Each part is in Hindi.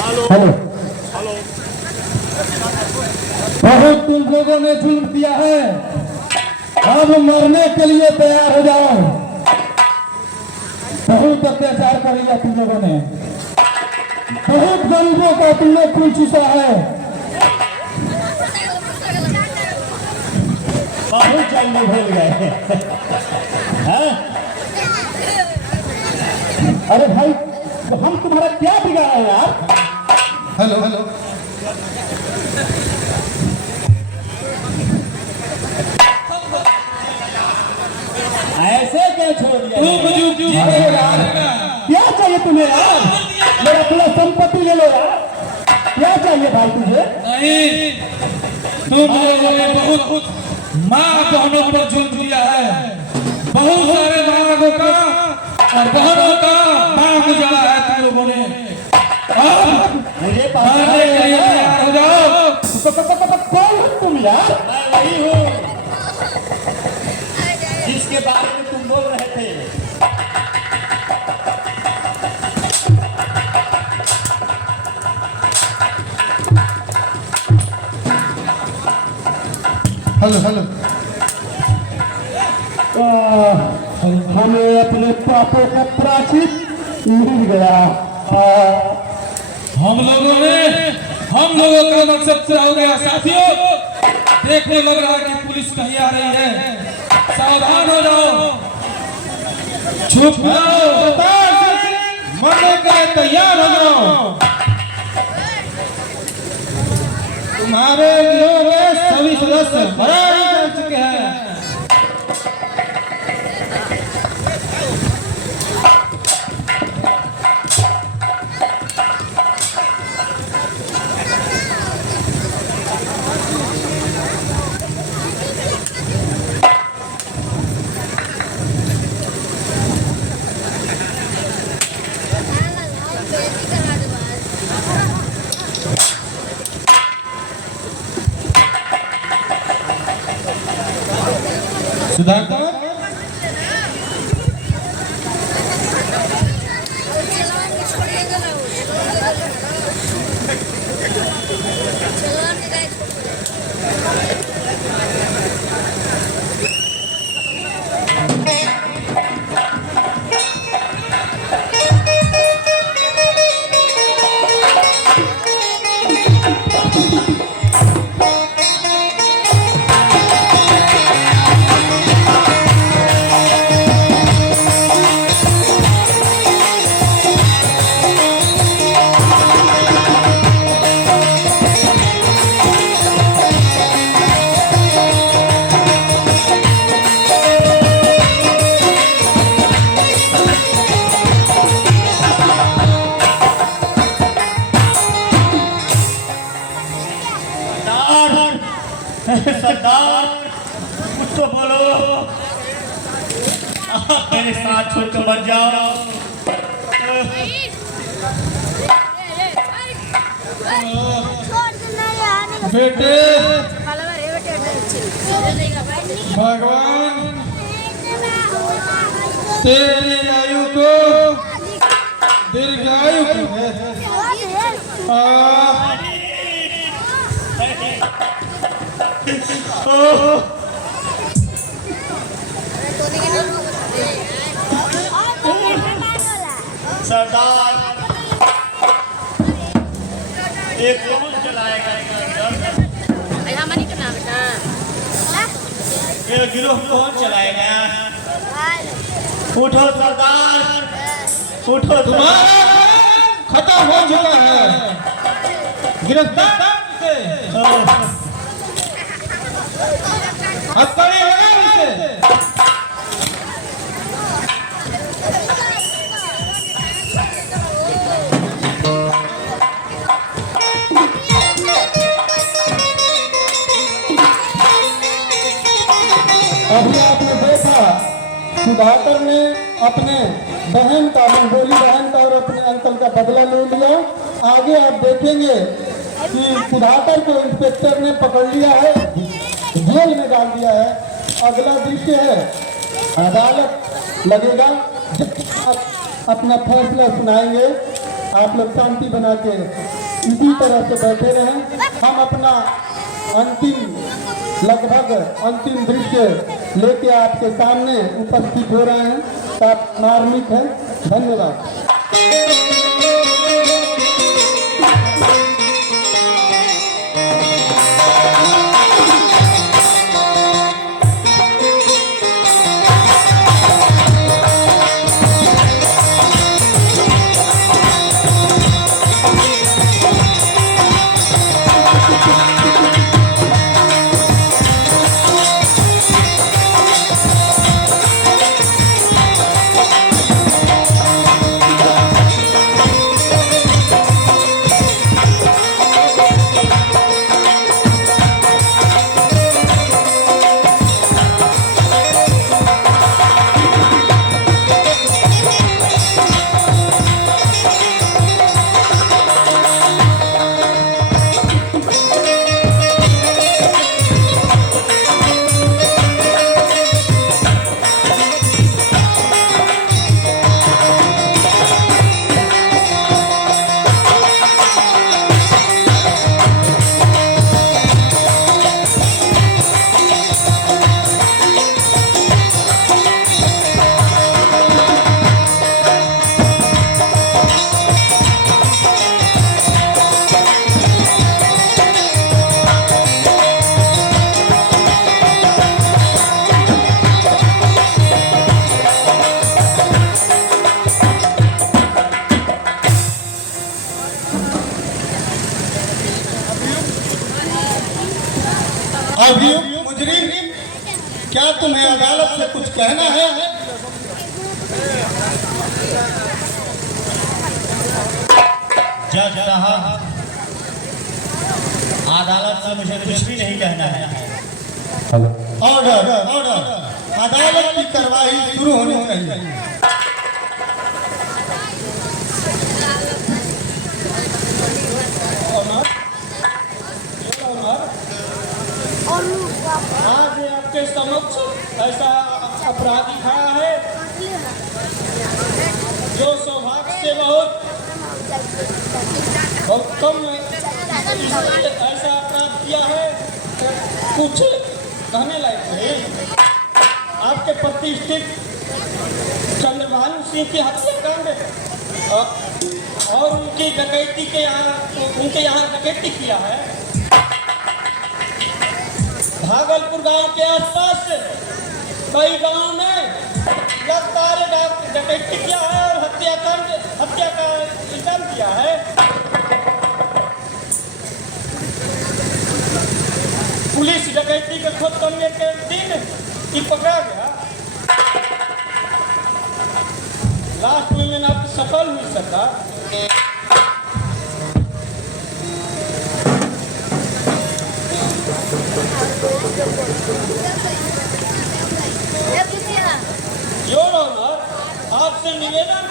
हेलो हेलो, बहुत तुम लोगों ने जुल्म किया है, अब मरने के लिए तैयार हो जाओ। बहुत अत्याचार कर लिया तुम लोगों ने, बहुत गरीबों का तुमने खून चूसा है, बहुत जान में भूल गए। अरे भाई, तो हम तुम्हारा क्या बिगाड़ा है यार? हेलो हेलो, ऐसे क्या छोड़ दिया? क्या चाहिए तुम्हें यार? मेरा पूरा संपत्ति ले लो यार। क्या चाहिए भाई तुझे? नहीं, तुम लोगों ने बहुत माँ बहनों पर जुल्म किया है, बहुत सारे माँ का और बहनों का मांग उजाड़ा है तुम लोगों ने। मुझे मारने के लिए तैयार हो जाओ। कौन हो तुम यार? मैं वही हूँ जिसके बारे में तुम बोल रहे थे। हेलो हेलो, हमें अपने पापों का प्रायश्चित मिल गया। हम लोगों का मकसद पूरा हो गया। साथियों, देखने लग रहा है कि पुलिस कहीं आ रही है, सावधान हो जाओ, चुप जाओ, मरने के लिए तैयार हो जाओ। तुम्हारे गिरोह में सभी सदस्य फरार कर चुके हैं। सुधाकर, आप मेरे साथ छोड़कर मर जाओ। बेटे भगवान तेरी आयु को दीर्घायु सरदार एक कौन चलाएगा ये गिरोह कौन चलाएगा? उठो सरदार, उठो। तुम्हारा खत्म हो चुका है। गिरफ्तार से हथकड़ी लगा इसे। अभी आपने देखा सुधाकर ने अपने बहन का, मंगोली बहन का और अपने अंकल का बदला ले लिया। आगे आप देखेंगे कि सुधाकर को इंस्पेक्टर ने पकड़ लिया है, जेल में डाल दिया है। अगला दृश्य है अदालत लगेगा, आप अपना फैसला सुनाएंगे। आप लोग शांति बना के इसी तरह से बैठे रहें। हम अपना लगभग अंतिम दृश्य लेके आपके सामने उपस्थित हो रहे हैं। आप मार्मिक है। धन्यवाद। अभियुक्त मुजरिम, क्या तुम्हें अदालत से कुछ कहना है? जज साहब, अदालत से मुझे कुछ भी नहीं कहना है। Order, order. अदालत की कार्रवाई शुरू होनी चाहिए। आज आपके समक्ष ऐसा अपराधी खड़ा है जो सौभाग्य से बहुत कम ऐसा अपराध किया है, कुछ कहने लायक नहीं। आपके प्रतिष्ठित चंद्रभानु सिंह की हत्याकांड और उनकी डकैती के उनके यहाँ डकैती किया है। भागलपुर गांव के आसपास कई गांव में लगातार डकैती किया है और हत्या का इल्जाम किया है। पुलिस डकैती के खोज करने के दिन ही पकड़ा गया। लास्ट में आप सफल हुई सरकार।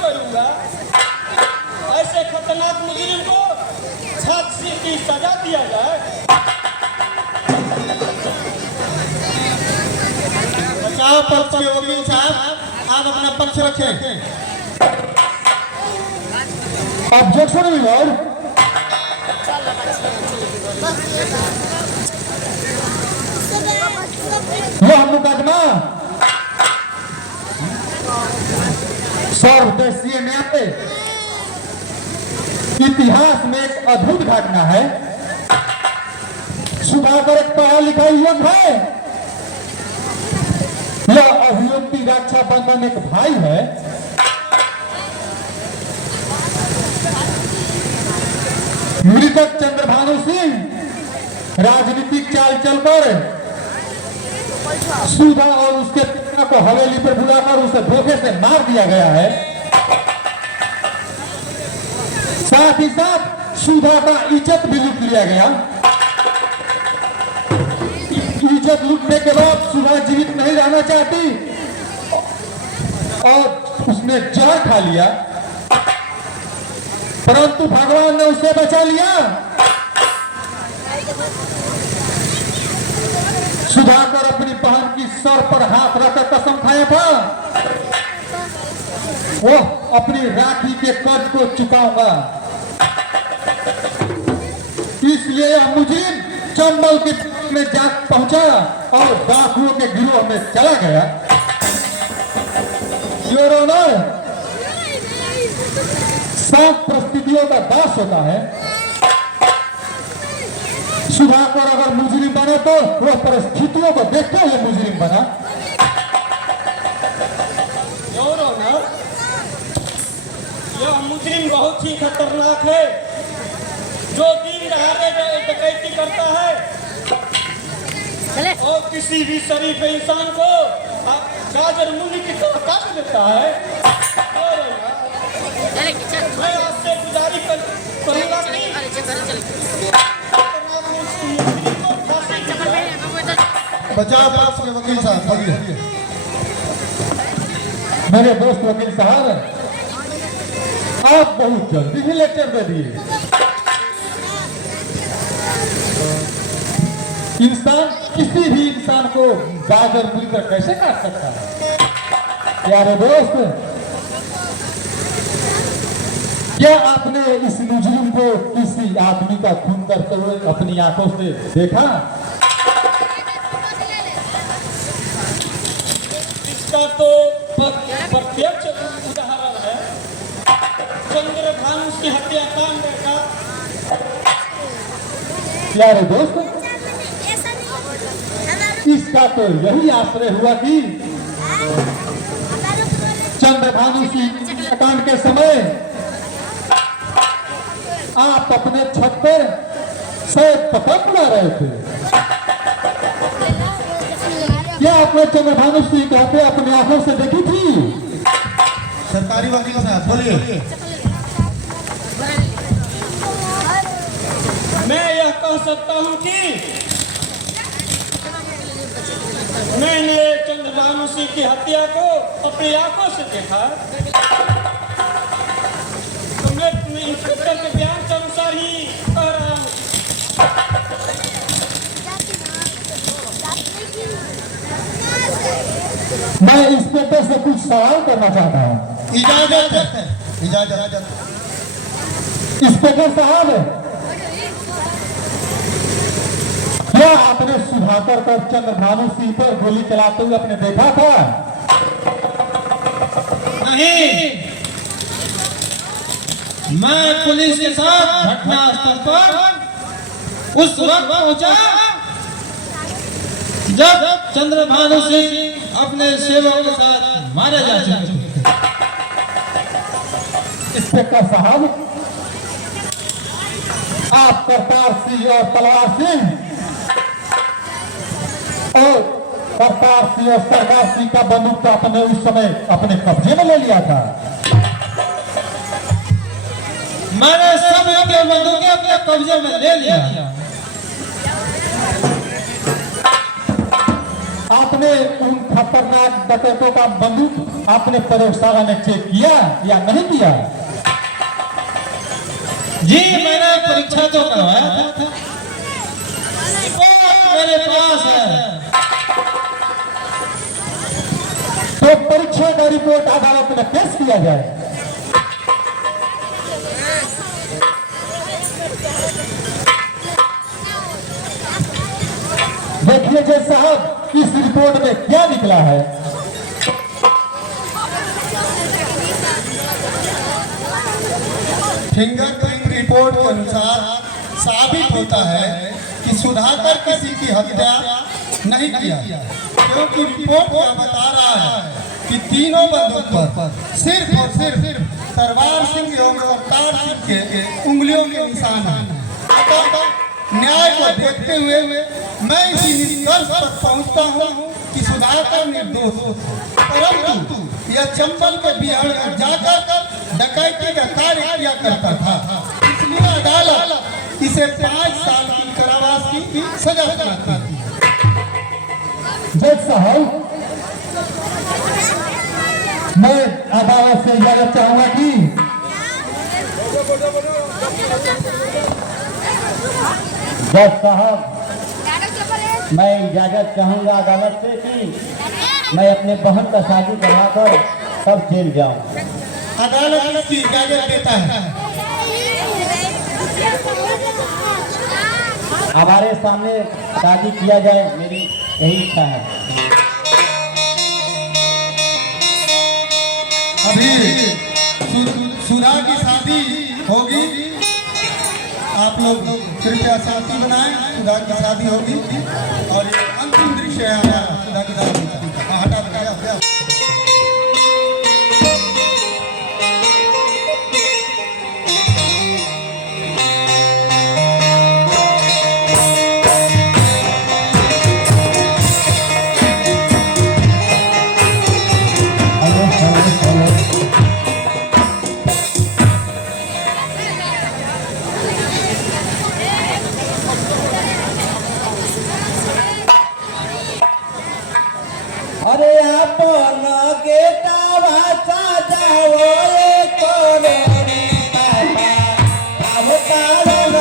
करूंगा। ऐसे खतरनाक मुजरिम को फांसी की सजा दिया जाए। बचाव पक्ष के वकील साहब, आप अपना पक्ष रखें। Objection milord. यह मुकदमा सर्वदेशीय न्याय इतिहास में एक अद्भुत घटना है। सुधाकर एक पढ़ा लिखा युवक है। यह अभियुक्ति रक्षा बंधन एक भाई है। मृतक चंद्रभानु सिंह राजनीतिक चाल चलकर सुधा और उसके पिता को हवेली पर बुलाकर उसे धोखे से मार दिया गया है। साथ ही साथ सुधा का इज्जत भी लूट लिया गया। इज्जत लूटने के बाद सुधा जीवित नहीं रहना चाहती और उसने जहर खा लिया, परंतु भगवान ने उसे बचा लिया। सुधाकर अपनी बहन की सर पर हाथ रखकर कसम खाया था, वो अपनी राखी के कर्ज को चुकाऊंगा। इसलिए यह मुजरिम चंबल के में जा पहुंचा और डाकुओं के गिरोह में चला गया। योर ऑनर, सब परिस्थितियों का दास होता है। सुधाकर अगर मुजरिम बना तो वह परिस्थितियों को देखकर यह मुजरिम बना। योर ऑनर, यह मुजरिम बहुत ही खतरनाक है, जो दिन दहाड़े डकैती करता है और किसी भी शरीफ इंसान को गाजर मूली की तरह काट देता है। योर ऑनर, मैं आपसे गुजारिश करूंगा कि बचाव पक्ष के वकील साहब, बोलिए। मेरे दोस्त वकील साहब, आप बहुत जल्दी ही लेक्चर दे दिए। इंसान किसी भी इंसान को गाजर मूली कर कैसे काट सकता है? प्यारे दोस्त, क्या आपने इस मुजरिम को किसी आदमी का खून करते हुए अपनी आंखों से देखा? इसका तो प्रत्यक्ष उदाहरण है चंद्रभानु की हत्याकांड का। प्यारे दोस्त, इसका तो यही आश्रय हुआ कि चंद्रभानु सिंह हत्याकांड के समय आप अपने छत पर शायद पतंग उड़ा रहे थे। क्या आपने चंद्रभानु सिंह कहते अपनी आंखों से देखी थी? सरकारी वकील साहब, बोलिए। मैं यह कह सकता हूं कि मैंने चंद्रभानु सिंह की हत्या को अपनी आंखों से देखा। तो मैं इंस्पेक्टर के बयान के अनुसार ही कह रहा हूं। मैं इंस्पेक्टर से कुछ सवाल करना चाहता हूँ। इजाजत है? इजाजत। इंस्पेक्टर साहब, क्या आपने सुधाकर पर चंद्रभानु सिंह पर गोली चलाते हुए आपने देखा था? नहीं, मैं पुलिस के साथ घटनास्थल पर उस वक्त पहुंचा जब चंद्रभानु सिंह अपने सेवकों के साथ मारे जा चुके थे। इंस्पेक्टर साहब, आप करतार सिंह और तलवार सिंह और करतार सिंह और सरदार सिंह का बंदूक तो आपने उस समय अपने कब्जे में ले लिया था। मैंने सब के बंदूकें अपने कब्जे में ले लिया। आपने उन खतरनाक डकैतों का बंदूक आपने प्रयोगशाला में चेक किया या नहीं किया? जी मैंने परीक्षा तो करवाया था, रिपोर्ट मेरे पास है। तो परीक्षा का रिपोर्ट अदालत में पेश किया जाए। देखिए जज साहब, इस रिपोर्ट में क्या निकला है। फिंगरप्रिंट रिपोर्ट के अनुसार साबित होता है कि सुधाकर किसी की हत्या नहीं किया, क्योंकि रिपोर्ट क्या बता रहा है कि तीनों बंदूक पर सिर्फ और सिर्फ तरवार सिंह एवं अवतार सिंह के उंगलियों के निशान हैं। अतः न्याय को देखते हुए मैं इसी निष्कर्ष पर पहुंचता हूं कि सुधाकर निर्दोष, परंतु यह चंबल के बिहार में जाकर डकैती का कार्य किया करता था। इसलिए अदालत इसे 5 साल की कारावास की सजा सुनाती है। जज साहब, मैं अदालत से इजाजत चाहूंगा कि जज साहब, मैं इजाजत चाहूंगा अदालत से कि मैं अपने बहन का शादी कराकर तब जेल जाऊं। अदालत इसकी इजाजत देता है। हमारे सामने शादी किया जाए, मेरी यही इच्छा है। अभी सुधा की शादी होगी, आप लोग कृपया शांति बनाएं। सुधा की शादी होगी और ये अंतिम दृश्य है हमारा सुधा की शादी का। हटा दो। अरे अपन गेटा भाषा जाओ करे पापा, अब कारण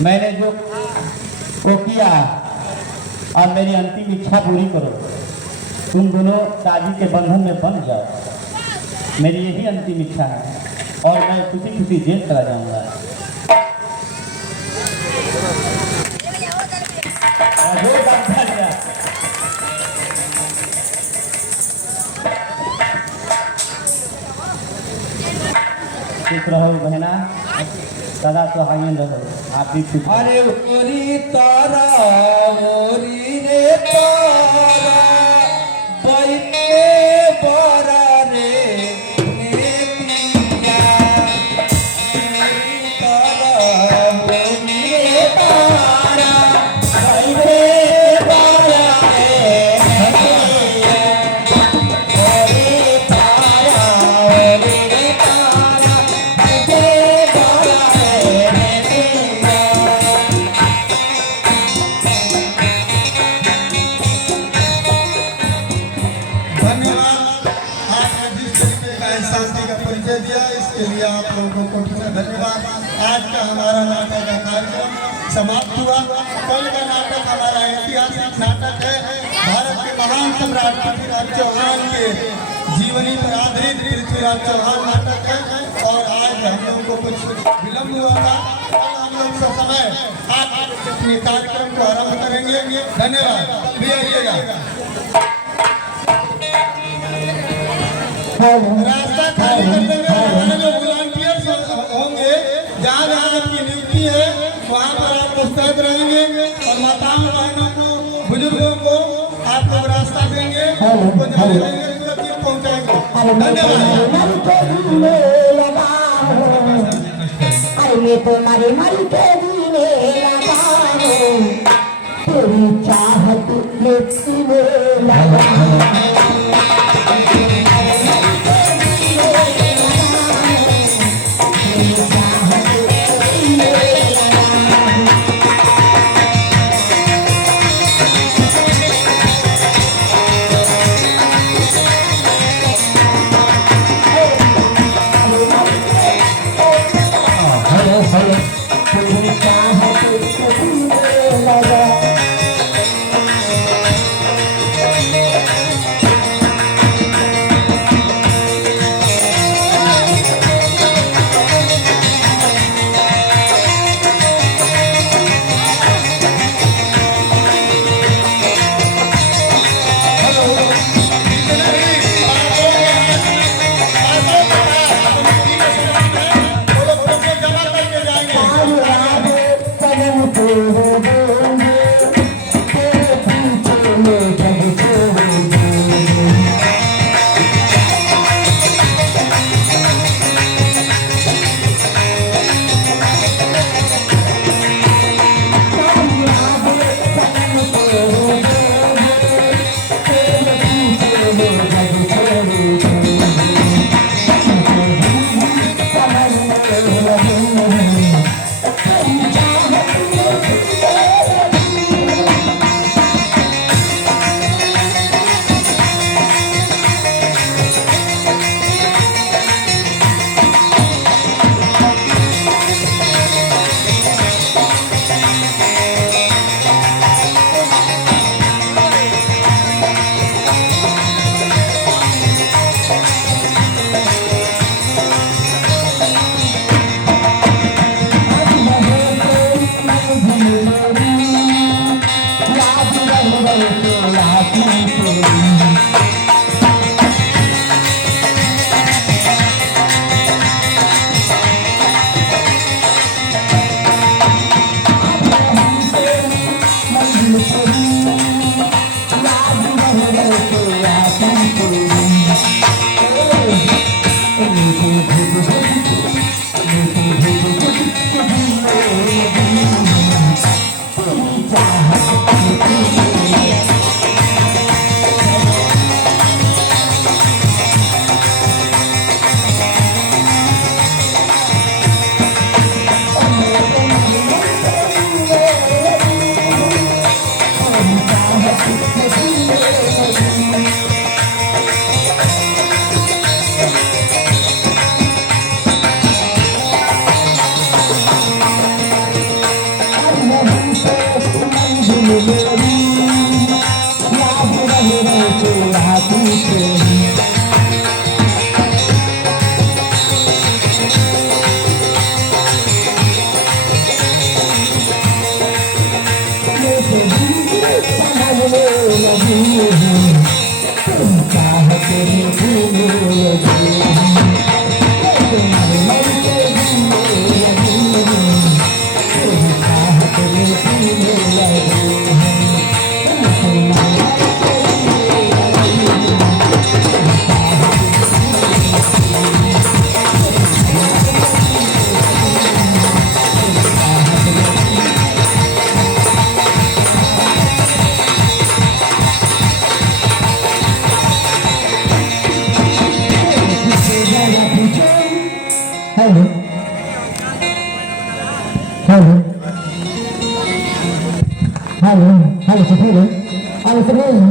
मैंने जो को किया और मेरी अंतिम इच्छा पूरी करो। तुम दोनों शादी के बंधन में बंध जाओ, मेरी यही अंतिम इच्छा है और मैं खुशी खुशी जेल चला जाऊंगा। खुश रहो बहना, सदा सुहागिन रहो। आप भी खुश रहो। अरे ओरी तारा ओरी रे तारा बैठे बरा रे पिया। ओरी तारा ओरी रे तारा बैठे बरा रे पिया। ओरी तारा ओरी रे तारा बैठे आज का हमारा नाटक का कार्यक्रम समाप्त हुआ। कल का नाटक हमारा ऐतिहासिक नाटक है। भारत के महान सम्राट पृथ्वीराज चौहान के जीवनी पर आधारित पृथ्वीराज चौहान नाटक है। और आज हम लोगों को कुछ विलम्ब हुआ था। हम लोग समय आप अपने कार्यक्रम को आरंभ करेंगे। धन्यवाद। भी आइएगा। रास्ता खाली कर देंगे। हमारे जो वॉलंटियर्स होंगे, जहाँ जहाँ आपकी नियुक्ति है वहाँ पर आप मुस्तैद रहेंगे। और माताओं बहनों को, बुजुर्गों को आप लोग रास्ता देंगे, उनको जाने देंगे, सुरक्षित पहुँचाएंगे। धन्यवाद। मैं तुम्हारे मर के जीने लगा हूँ, तेरी चाहत में सीने लगा हूँ। Hello, Safira. I'm Sabrina.